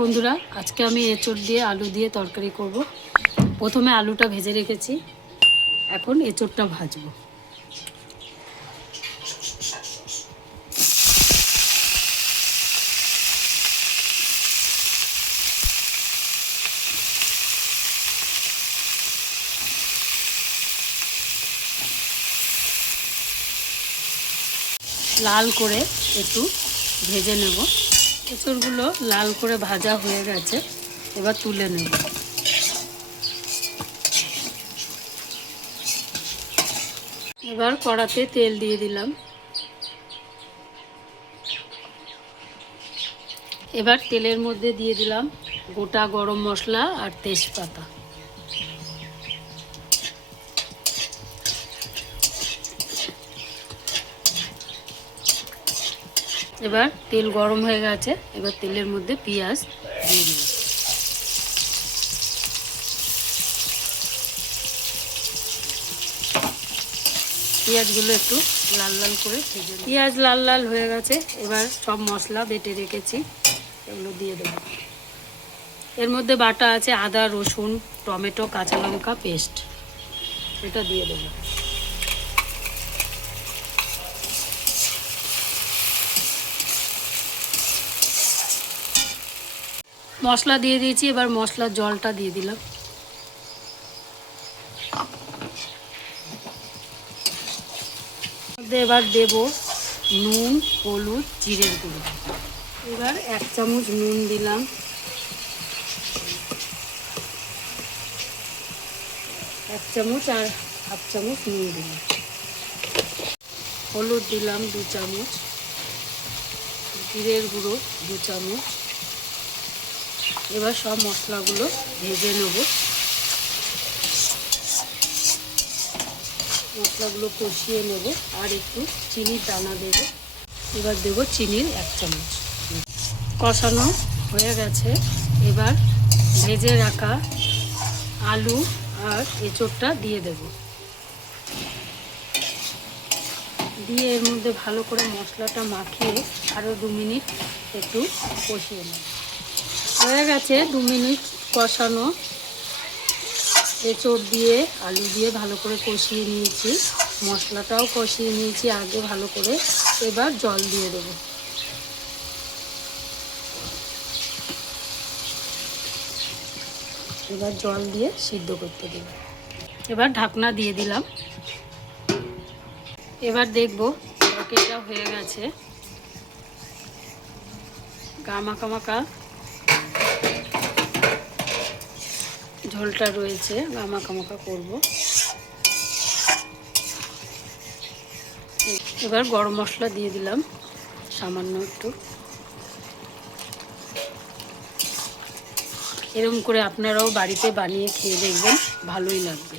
বন্ধুরা, আজকে আমি এঁচোড় দিয়ে আলু দিয়ে তরকারি করব। প্রথমে আলুটা ভেজে রেখেছি, এখন এঁচোড়টা ভাজবো। লাল করে একটু ভেজে নেব। এঁচোড়গুলো লাল করে ভাজা হয়ে গেছে, এবার তুলে নেব। এবার কড়াতে তেল দিয়ে দিলাম। এবার তেলের মধ্যে দিয়ে দিলাম গোটা গরম মশলা আর তেজপাতা। এবার তেল গরম হয়ে গেছে, এবার তেলের মধ্যে পেঁয়াজ দিয়ে দিলাম। পেঁয়াজগুলো একটু লাল লাল করে ভেজে নিই। পেঁয়াজ লাল লাল হয়ে গেছে, এবার সব মশলা বেটে রেখেছি এগুলো দিয়ে দেবো। এর মধ্যে বাটা আছে আদা, রসুন, টমেটো, কাঁচা লঙ্কা পেস্ট, এটা দিয়ে দেবো। মশলা দিয়ে দিয়েছি, এবার মশলার জলটা দিয়ে দিলাম। এবার দেব নুন, হলুদ, জিরের গুঁড়ো। এবার 1 চামচ নুন দিলাম, 1 চামচ আর 1/2 চামচ নুন দিলাম। হলুদ দিলাম 2 চামচ, জিরের গুঁড়ো 2 চামচ। এবার সব মশলাগুলো ভেজে নেব। মশলাগুলো কষিয়ে নেব আর একটু চিনির দানা দেব। এবার দেব চিনির 1 চামচ। কষানো হয়ে গেছে, এবার ভেজে রাখা আলু আর এঁচোড়টা দিয়ে দেব। দিয়ে এর মধ্যে ভালো করে মশলাটা মাখিয়ে আরও 2 মিনিট একটু কষিয়ে নেব। হয়ে গেছে 2 মিনিট কষানো। এঁচোড় দিয়ে আলু দিয়ে ভালো করে কষিয়ে নিয়েছি, মশলাটাও কষিয়ে নিয়েছি আগে ভালো করে। এবার জল দিয়ে দেবো। এবার জল দিয়ে সিদ্ধ করতে দেব। এবার ঢাকনা দিয়ে দিলাম। এবার দেখব তরকারিটা হয়ে গেছে। মাখা মাখা ঝোলটা রয়েছে, মাখা মাখা করবো। এবার গরম মশলা দিয়ে দিলাম সামান্য একটু। এরকম করে আপনারাও বাড়িতে বানিয়ে খেয়ে দেখবেন, ভালোই লাগবে।